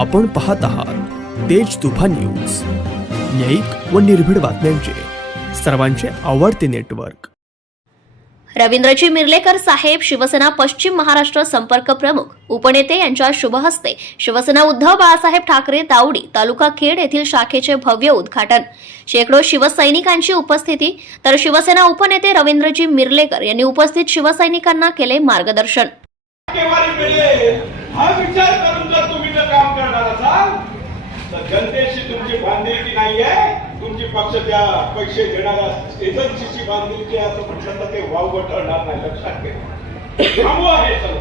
आपण पाहत आहात तेज तुफान न्यूज. न्यायिक व निर्भीड बातम्यांचे. सर्वांचे आवडते नेटवर्क. रवींद्रजी मिर्लेकर साहेब शिवसेना पश्चिम महाराष्ट्र संपर्क प्रमुख उपनेते यांच्या शुभहस्ते शिवसेना उद्धव बाळासाहेब ठाकरे तावडी तालुका खेड येथील शाखेचे भव्य उद्घाटन. शेकडो शिवसैनिकांची उपस्थिती तर शिवसेना उपनेते रवींद्रजी मिर्लेकर यांनी उपस्थित शिवसैनिकांना केले मार्गदर्शन टक्केवारी मिळेल हा विचार करून जर तुम्ही जर काम करणार असाल तर जनतेशी तुमची बांधिलकी नाहीये? तुमची पक्ष त्या पैसे देणाऱ्या एजन्सीची बांधिलकी असं म्हटलं तर ते वावगं ठरणार नाही लक्षात घ्या थांबवा हे सर्व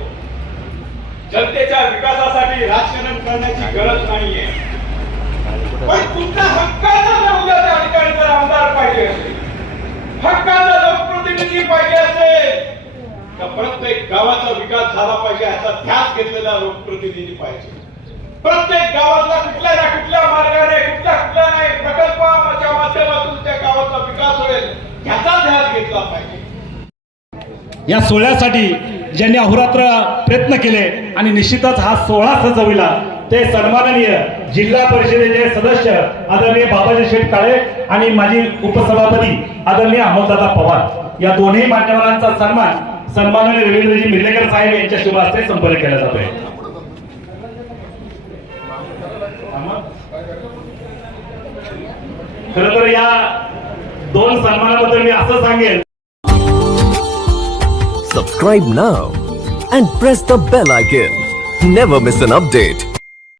जनतेच्या विकासासाठी राजकारण करण्याची गरज नाहीये. पण तुमच्या हक्काचा उद्या त्या ठिकाणी जर आमदार पाहिजे असेल. हक्काचा लोकप्रतिनिधी पाहिजे असेल. तर प्रत्येक गावाचा विकास झाला पाहिजे याचा ध्यास घेतलेला लोकप्रतिनिधी पाहिजे. प्रत्येक गावातला कुठल्या ना कुठल्या मार्गाने कुठल्या कुठल्या नाही प्रकल्पाच्या माध्यमातून त्या गावाचा विकास होईल याचा ध्यास घेतला पाहिजे. या सोहळ्यासाठी ज्यांनी अहोरात्र प्रयत्न केले आणि निश्चितच हा सोहळा सजविला ते सन्माननीय जिल्हा परिषदेचे सदस्य आदरणीय बाबाजी शेठ काळे आणि माझी उपसभापती आदरणीय अमोलदादा पवार. या दोन्ही मान्यवरांचा सन्मान सन्माननीय रवींद्रजी मिर्लेकर साहेब यांच्या शुभ हस्ते संपन्न केला जातोय. खर तर या दोन सन्मानाबद्दल मी असं सांगेन Subscribe now and press the bell icon. Never miss an update.